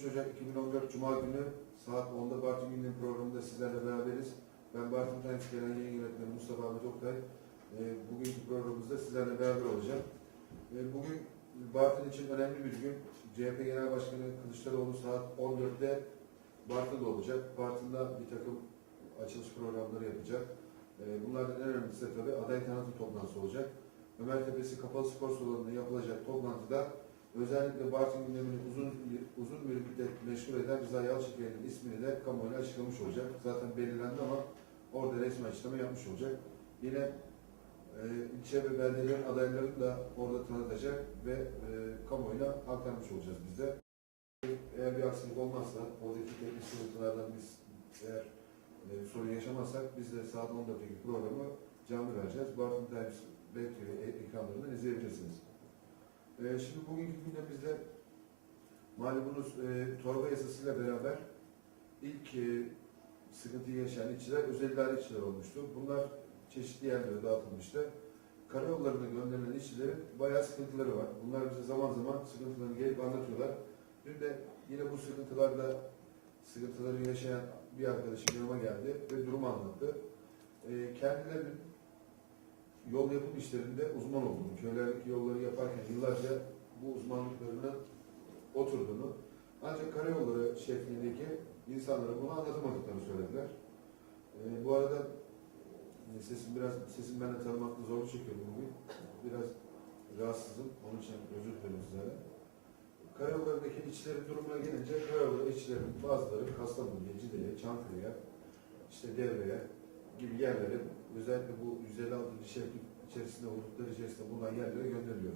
23 Ocak 2014 Cuma günü saat 10'da Bartın Günlüğü programında sizlerle beraberiz. Ben Bartın Times Genel Yayın Yönetmeni Mustafa Ahmet Oktay. Ee, bugünkü programımızda sizlerle beraber olacağım. Ee, bugün Bartın için önemli bir gün. CHP Genel Başkanı Kılıçdaroğlu saat 14'te Bartın'da olacak. Bartın'da bir takım açılış programları yapacak. Ee, bunlardan en önemlisi de tabii aday tanıtım toplantısı olacak. Ömer Tepesi Kapalı Spor Salonu'nda yapılacak toplantıda özellikle Bartın gündemini uzun uzun bir müddet meşgul eden Rıza Yalçıkaya'nın ismini de kamuoyuna açıklamış olacak. Zaten belirlendi ama orada resmi açıklama yapmış olacak. Yine e, ilçe ve beldelerin adaylarını da orada tanıtacak ve e, kamuoyuna aktarmış olacağız biz de. Eğer bir aksilik olmazsa, oradaki teknik sıkıntılardan biz eğer e, sorun yaşamazsak biz de saat 14'teki programı canlı vereceğiz. Bartın Times Web TV ekranlarından izleyebilirsiniz. E, şimdi bugünkü gündemimizde malumunuz e, torba yasasıyla beraber ilk e, sıkıntıyı yaşayan işçiler özel idare işçiler olmuştu. Bunlar çeşitli yerlere dağıtılmıştı. Karayollarına gönderilen işçilerin bayağı sıkıntıları var. Bunlar bize zaman zaman sıkıntılarını gelip anlatıyorlar. Dün de yine bu sıkıntılarla sıkıntıları yaşayan bir arkadaşım yanıma geldi ve durumu anlattı. E, kendilerinin yol yapım işlerinde uzman olduğunu, köylerdeki yolları yaparken yıllarca bu uzmanlıklarına oturduğunu, ancak karayolları şeklindeki insanlara bunu anlatamadıklarını söylediler. E, bu arada e, sesim biraz, sesim ben de tanımakta zorluk çekiyorum bugün. Biraz rahatsızım, onun için özür dilerim sizlere. Karayollarındaki işçilerin durumuna gelince karayolları işçilerin bazıları Kastamonu'ya, Cide'ye, Çankırı'ya, işte Devre'ye gibi yerlere özellikle bu 156. şehrin içerisinde, hudutlar içerisinde bulunan yerlere gönderiliyor.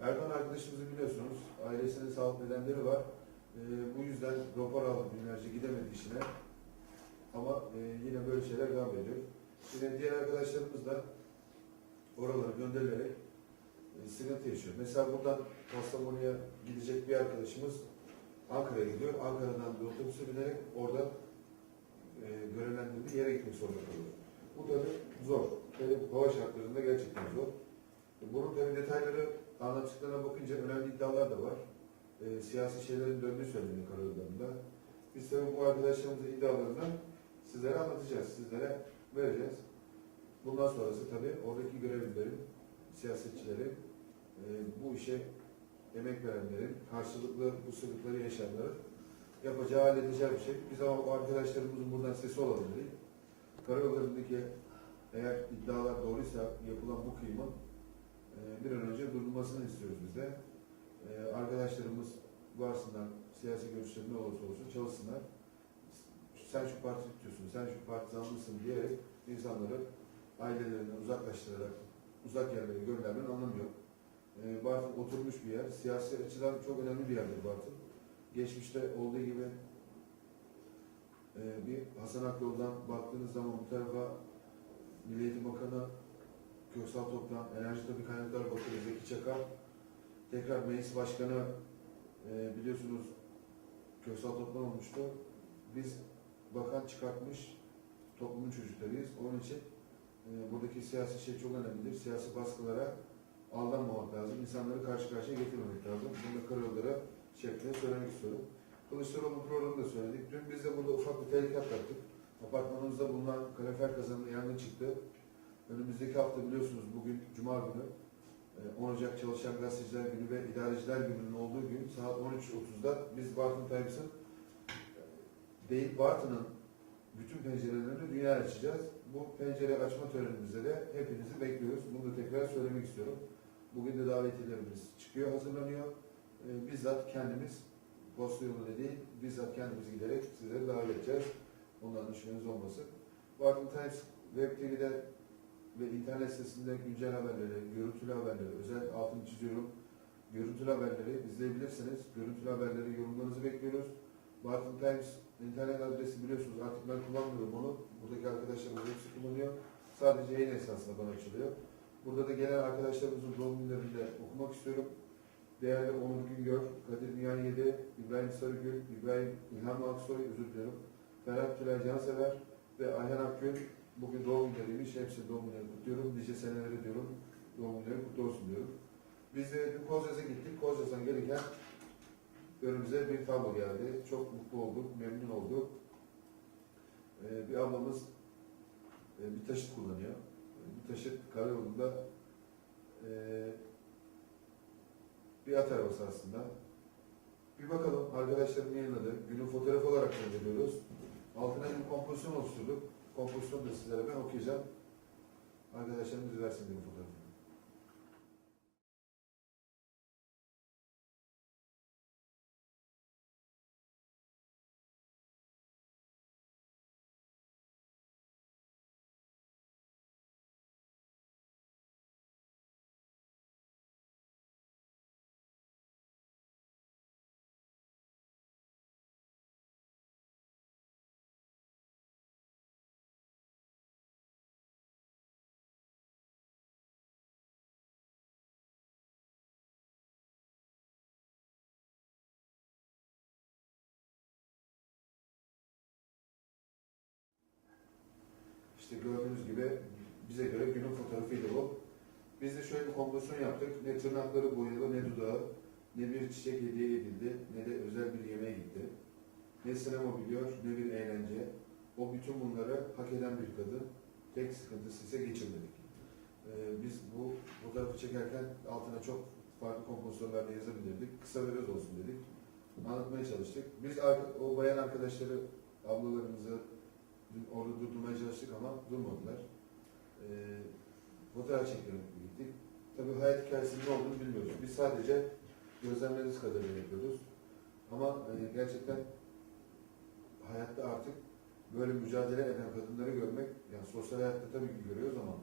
Erdoğan arkadaşımızı biliyorsunuz, ailesinin sağlık nedenleri var. Ee, bu yüzden rapor aldı günlerce gidemedi işine. Ama e, yine böyle şeyler devam ediyor. Yine diğer arkadaşlarımız da oralara gönderilerek e, sıkıntı yaşıyor. Mesela buradan Kastamonu'ya gidecek bir arkadaşımız Ankara'ya gidiyor. Ankara'dan bir otobüse binerek orada e, görevlendirildiği yere gitmek zorunda kalıyor. Bu tabii zor. Hele bu hava şartlarında gerçekten zor. E, Bunun tabii detayları anlattıklarına bakınca önemli iddialar da var. E, siyasi şeylerin döndüğü söyleniyor karayollarında. Biz tabii bu arkadaşlarımızın iddialarını sizlere anlatacağız, sizlere vereceğiz. Bundan sonrası tabii oradaki görevlilerin, siyasetçilerin, e, bu işe emek verenlerin, karşılıklı bu sıkıntıları yaşayanların yapacağı, halledeceği bir şey. Biz ama bu arkadaşlarımızın buradan sesi olalım dedik. Karayollarındaki eğer iddialar doğruysa yapılan bu kıyımın e, bir an önce durdurulmasını istiyoruz biz de. E, arkadaşlarımız varsınlar, siyasi görüşleri ne olursa olsun çalışsınlar. Sen şu parti tutuyorsun, sen şu parti zanlısın diyerek insanları ailelerinden uzaklaştırarak uzak yerlere göndermenin anlamı yok. E, Bartın oturmuş bir yer. Siyasi açıdan çok önemli bir yerdir Bartın. Geçmişte olduğu gibi e, bir Hasan Akyol'dan baktığınız zaman bu tarafa Milli Bakanı Köksal Toprak, Enerji Tabi Kaynaklar Bakanı Zeki Çakar, tekrar meclis başkanı e, biliyorsunuz Köksal Toprak olmuştu. Biz bakan çıkartmış toplumun çocuklarıyız. Onun için e, buradaki siyasi şey çok önemlidir. Siyasi baskılara aldanmamak lazım. İnsanları karşı karşıya getirmemek lazım. Bunu da karayollara şeklinde söylemek istiyorum. Kılıçdaroğlu programında söyledik. Dün biz de burada ufak bir tehlike atlattık. Apartmanımızda bulunan kalorifer kazanında yangın çıktı. Önümüzdeki hafta biliyorsunuz bugün Cuma günü e, 10 Ocak Çalışan Gazeteciler Günü ve İdareciler Günü'nün olduğu gün saat 13.30'da biz Bartın Times'ın e, değil Bartın'ın bütün pencerelerini dünya açacağız. Bu pencere açma törenimizde de hepinizi bekliyoruz. Bunu da tekrar söylemek istiyorum. Bugün de davetiyelerimiz çıkıyor, hazırlanıyor. E, bizzat kendimiz posta yoluyla değil, bizzat kendimiz giderek sizleri davet edeceğiz. Da şüpheniz olmasın. Bartın Times Web TV'de ve internet sitesinde güncel haberleri, görüntülü haberleri, özel altını çiziyorum. Görüntülü haberleri izleyebilirsiniz. Görüntülü haberleri, yorumlarınızı bekliyoruz. Bartın Times internet adresi biliyorsunuz artık ben kullanmıyorum onu. Buradaki arkadaşlarımız hepsi kullanıyor. Sadece yayın esnasında bana açılıyor. Burada da gelen arkadaşlarımızın doğum günlerini de okumak istiyorum. Değerli Onur Güngör, Kadir Miyan Yedi, İbrahim Sarıgül, İbrahim İlham Aksoy, özür dilerim. Ferhat Tülay Cansever ve Ayhan Akgül bugün doğum günleriymiş. Hepsi doğum günleri kutluyorum. Nice seneleri diyorum. Doğum günleri kutlu olsun diyorum. Biz de dün Kozyaş'a gittik. Kozyaş'tan gelirken önümüze bir tablo geldi. Çok mutlu olduk, memnun olduk. Ee, bir ablamız e, bir taşıt kullanıyor. Bir taşıt karayolunda e, bir at arabası aslında. Bir bakalım arkadaşlarım yayınladı. Günün fotoğrafı olarak gönderiyoruz. Altına bir kompozisyon oluşturduk. Kompozisyonu da sizlere ben okuyacağım. Arkadaşlarımız versin günün fotoğrafını. Gördüğünüz gibi bize göre günün fotoğrafıydı bu. Biz de şöyle bir kompozisyon yaptık. Ne tırnakları boyalı, ne dudağı, ne bir çiçek hediye edildi, ne de özel bir yemeğe gitti. Ne sinema biliyor, ne bir eğlence. O bütün bunları hak eden bir kadın. Tek sıkıntısı ise geçirmedik. Ee, biz bu fotoğrafı çekerken altına çok farklı kompozisyonlarda yazabilirdik. Kısa ve öz olsun dedik. Anlatmaya çalıştık. Biz o bayan arkadaşları, ablalarımızı orada durdurmaya çalıştık ama durmadılar. Ee, fotoğraf çektirmek gittik. Tabii hayat hikayesinin ne olduğunu bilmiyoruz. Biz sadece gözlemlerimiz kadarıyla yapıyoruz. Ama e, gerçekten hayatta artık böyle mücadele eden kadınları görmek, yani sosyal hayatta tabii ki görüyoruz ama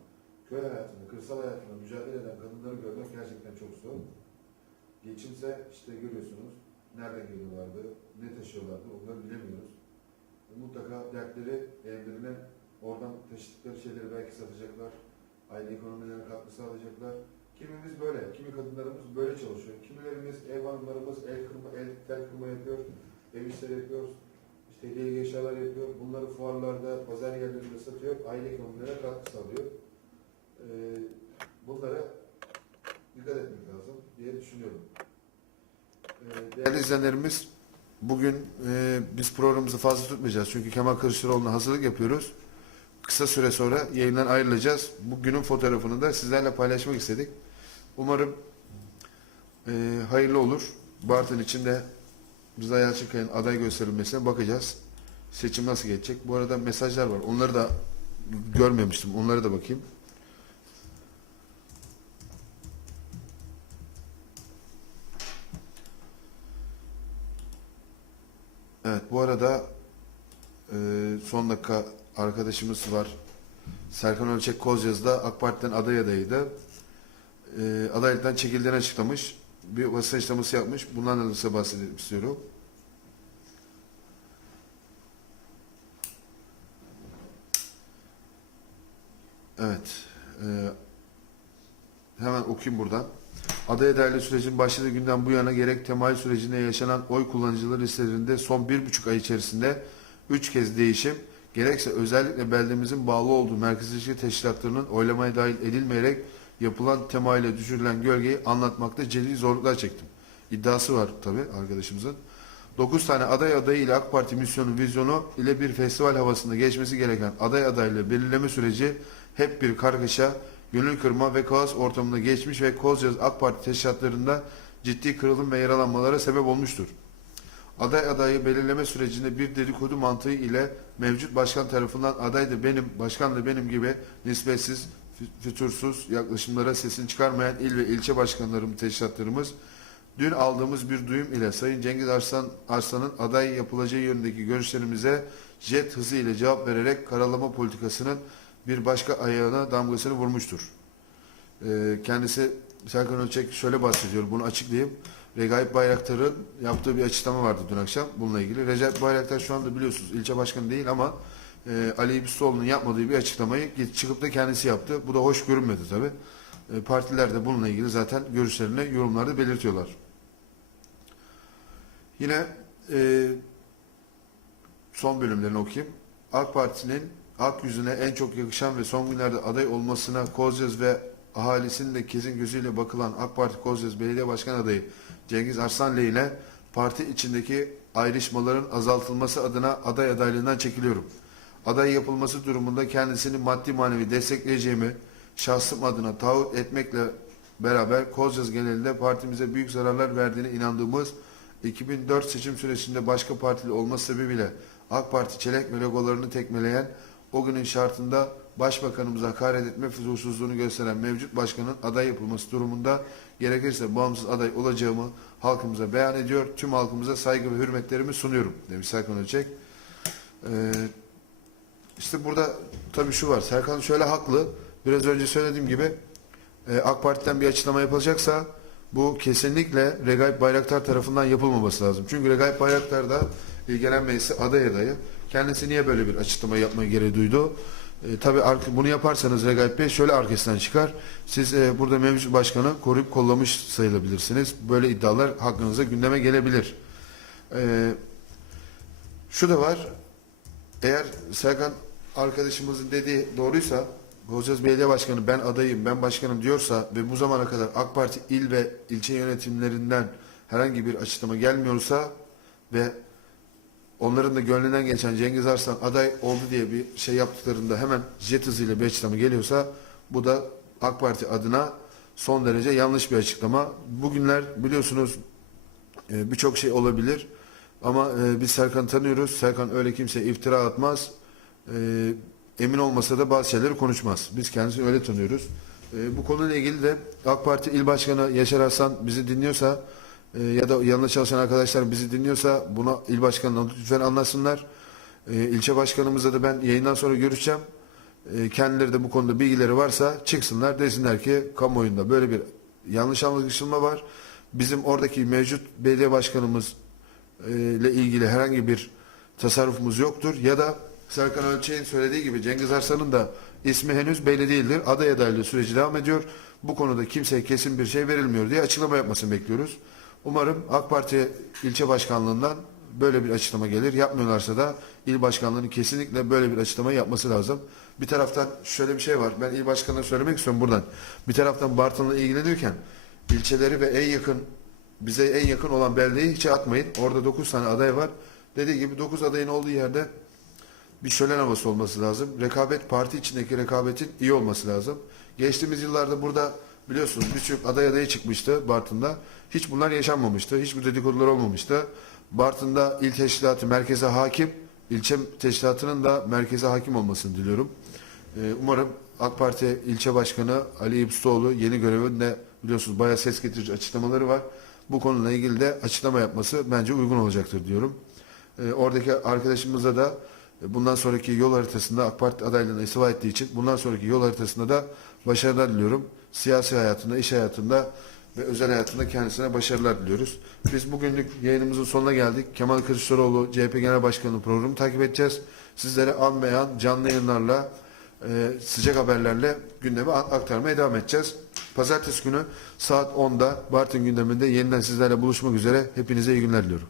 köy hayatında, kırsal hayatında mücadele eden kadınları görmek gerçekten çok zor. Geçimse işte görüyorsunuz nereden geliyorlardı, ne taşıyorlardı onları bilemiyoruz. Mutlaka dertleri evlerine oradan taşıdıkları şeyleri belki satacaklar, aile ekonomilerine katkı sağlayacaklar. Kimimiz böyle, kimi kadınlarımız böyle çalışıyor. Kimilerimiz, ev hanımlarımız el kırma, el tel kırma yapıyor, ev işleri yapıyor, işte hediye eşyalar yapıyor. Bunları fuarlarda, pazar yerlerinde satıyor, aile ekonomilerine katkı sağlıyor. Ee, bunlara dikkat etmek lazım diye düşünüyorum. Ee, değerli izleyenlerimiz, bugün e, biz programımızı fazla tutmayacağız. Çünkü Kemal Kılıçdaroğlu'na hazırlık yapıyoruz. Kısa süre sonra yayından ayrılacağız. Bugünün fotoğrafını da sizlerle paylaşmak istedik. Umarım e, hayırlı olur. Bartın içinde Rıza Yalçınkaya'nın aday gösterilmesine bakacağız. Seçim nasıl geçecek? Bu arada mesajlar var. Onları da görmemiştim. Onlara da bakayım. Evet bu arada e, son dakika arkadaşımız var. Serkan Ölçek Kozyazı'da AK Parti'den aday adayıydı. E, adaylıktan çekildiğini açıklamış. Bir basın açıklaması yapmış. Bundan da size bahsedip istiyorum. Evet. e, hemen okuyayım buradan. Aday adaylığı sürecinin başladığı günden bu yana gerek temayül sürecinde yaşanan oy kullanıcıları listelerinde son bir buçuk ay içerisinde üç kez değişim, gerekse özellikle beldemizin bağlı olduğu merkezleşik teşkilatlarının oylamaya dahil edilmeyerek yapılan temayüle düşürülen gölgeyi anlatmakta ciddi zorluklar çektim. İddiası var tabi arkadaşımızın. 9 tane aday adayı ile AK Parti misyonu, vizyonu ile bir festival havasında geçmesi gereken aday adaylığı belirleme süreci hep bir kargaşa, gönül kırma ve kaos ortamında geçmiş ve Kozyaz AK Parti teşkilatlarında ciddi kırılım ve yaralanmalara sebep olmuştur. Aday adayı belirleme sürecinde bir dedikodu mantığı ile mevcut başkan tarafından aday da benim, başkan da benim gibi nispetsiz, fü- fütursuz yaklaşımlara sesini çıkarmayan il ve ilçe başkanlarımız, teşkilatlarımız dün aldığımız bir duyum ile Sayın Cengiz Arslan Arslan'ın aday yapılacağı yönündeki görüşlerimize jet hızı ile cevap vererek karalama politikasının bir başka ayağına damgasını vurmuştur. Ee, kendisi Serkan Ölçek şöyle bahsediyor, bunu açıklayayım. Regaip Bayraktar'ın yaptığı bir açıklama vardı dün akşam bununla ilgili. Recep Bayraktar şu anda biliyorsunuz ilçe başkanı değil ama e, Ali İbistoğlu'nun yapmadığı bir açıklamayı çıkıp da kendisi yaptı. Bu da hoş görünmedi tabi. E, partiler de bununla ilgili zaten görüşlerini yorumlarda belirtiyorlar. Yine e, son bölümlerini okuyayım. AK Parti'nin ak yüzüne en çok yakışan ve son günlerde aday olmasına Kozyaz ve ahalisinin de kesin gözüyle bakılan AK Parti Kozyaz Belediye Başkan adayı Cengiz Arslan lehine parti içindeki ayrışmaların azaltılması adına aday adaylığından çekiliyorum. Aday yapılması durumunda kendisini maddi manevi destekleyeceğimi şahsım adına taahhüt etmekle beraber Kozyaz genelinde partimize büyük zararlar verdiğine inandığımız 2004 seçim sürecinde başka partili olması sebebiyle AK Parti çelenk ve logolarını tekmeleyen o günün şartında başbakanımıza hakaret etme füzursuzluğunu gösteren mevcut başkanın aday yapılması durumunda gerekirse bağımsız aday olacağımı halkımıza beyan ediyor. Tüm halkımıza saygı ve hürmetlerimi sunuyorum demiş Serkan Ölçek. Ee, işte burada tabii şu var. Serkan şöyle haklı. Biraz önce söylediğim gibi e, AK Parti'den bir açıklama yapılacaksa bu kesinlikle Regaip Bayraktar tarafından yapılmaması lazım. Çünkü Regaip Bayraktar da İlgilenen Meclisi aday adayı. Kendisi niye böyle bir açıklama yapmaya gereği duydu? E, tabii bunu yaparsanız Regaip Bey şöyle arkasından çıkar. Siz e, burada mevcut başkanı koruyup kollamış sayılabilirsiniz. Böyle iddialar hakkınıza gündeme gelebilir. E, şu da var. Eğer Serkan arkadaşımızın dediği doğruysa Kocaeli Belediye Başkanı ben adayım, ben başkanım diyorsa ve bu zamana kadar AK Parti il ve ilçe yönetimlerinden herhangi bir açıklama gelmiyorsa ve onların da gönlünden geçen Cengiz Arslan aday oldu diye bir şey yaptıklarında hemen jet hızıyla bir açıklama geliyorsa bu da AK Parti adına son derece yanlış bir açıklama. Bugünler biliyorsunuz e, birçok şey olabilir ama e, biz Serkan'ı tanıyoruz. Serkan öyle kimseye iftira atmaz. E, emin olmasa da bazı şeyleri konuşmaz. Biz kendisini öyle tanıyoruz. Bu konuyla ilgili de AK Parti İl Başkanı Yaşar Hasan bizi dinliyorsa e, ya da yanında çalışan arkadaşlar bizi dinliyorsa buna il başkanına lütfen anlasınlar. E, ilçe başkanımızla da ben yayından sonra görüşeceğim. E, kendileri de bu konuda bilgileri varsa çıksınlar desinler ki kamuoyunda böyle bir yanlış anlaşılma var. Bizim oradaki mevcut belediye başkanımız e, ile ilgili herhangi bir tasarrufumuz yoktur. Ya da Serkan Ölçek'in söylediği gibi Cengiz Arslan'ın da ismi henüz belli değildir. Aday adaylığı süreci devam ediyor. Bu konuda kimseye kesin bir şey verilmiyor diye açıklama yapmasını bekliyoruz. Umarım AK Parti ilçe başkanlığından böyle bir açıklama gelir. Yapmıyorlarsa da il başkanlığının kesinlikle böyle bir açıklama yapması lazım. Bir taraftan şöyle bir şey var. Ben il başkanına söylemek istiyorum buradan. Bir taraftan Bartın'la ilgilenirken ilçeleri ve en yakın bize en yakın olan beldeyi hiç atmayın. Orada 9 tane aday var. Dediği gibi 9 adayın olduğu yerde bir şölen havası olması lazım. Rekabet parti içindeki rekabetin iyi olması lazım. Geçtiğimiz yıllarda burada biliyorsunuz birçok aday adayı çıkmıştı Bartın'da. Hiç bunlar yaşanmamıştı. Hiçbir dedikodular olmamıştı. Bartın'da il teşkilatı merkeze hakim, ilçe teşkilatının da merkeze hakim olmasını diliyorum. Ee, umarım AK Parti ilçe başkanı Ali İpstoğlu yeni görevinde biliyorsunuz bayağı ses getirici açıklamaları var. Bu konuyla ilgili de açıklama yapması bence uygun olacaktır diyorum. Ee, oradaki arkadaşımıza da e, bundan sonraki yol haritasında AK Parti adaylığına istifa ettiği için bundan sonraki yol haritasında da başarılar diliyorum. Siyasi hayatında, iş hayatında ve özel hayatında kendisine başarılar diliyoruz. Biz bugünlük yayınımızın sonuna geldik. Kemal Kılıçdaroğlu CHP Genel Başkanı programı takip edeceğiz. Sizlere an beyan canlı yayınlarla e, sıcak haberlerle gündemi a- aktarmaya devam edeceğiz. Pazartesi günü saat 10'da Bartın gündeminde yeniden sizlerle buluşmak üzere. Hepinize iyi günler diliyorum.